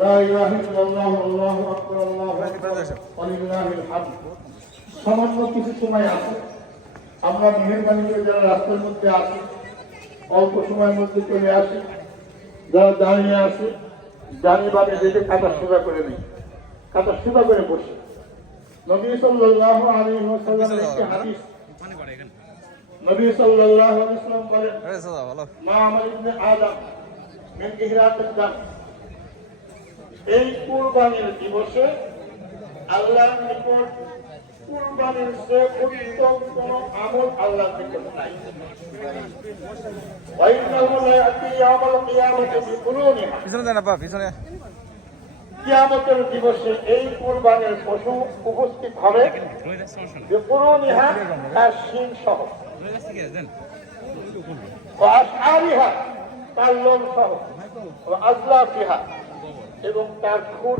লা ইলাহা ইল্লাল্লাহ আল্লাহু আকবার আল্লাহু আকবার ওয়ালিল্লাহিল হামদ। সামান্য কিছু সময় আছে, আমরা মেহেরবানি করে যারা রাস্তার মধ্যে আছি অল্প সময়ের মধ্যে চলে আসি, যারা দাঁড়িয়ে আছে দাঁড়িয়ে দেখে কাঁটা সোজা করে নেই, কাঁটা সোজা করে বসে। নবী সাল্লাল্লাহু আলাইহি ওয়াসাল্লামের একটি হাদিস, নবী সাল্লাল্লাহু আলাইহি ওয়াসাল্লাম বলেন, মা আমাল ইবনে আদম মিন ইহরাতিদ দাম। এই কুরবানির দিবসে আল্লাহর নিকট কুরবানির চেয়ে উত্তম কোন আমল আল্লাহর নিকট নাই। ওয়াইন্নাহু লা ইয়াতি ইয়াউমাল কিয়ামাতি বিকুরুনিহা। কিয়ামতের দিবসে এই কুরবানির পশু উপস্থিত হবে বিকুরুনিহা, তার শিং সহ, ওয়া আসআরিহা, তার লোম সহ, ওয়া আজলাফিহা, এবং তার খুর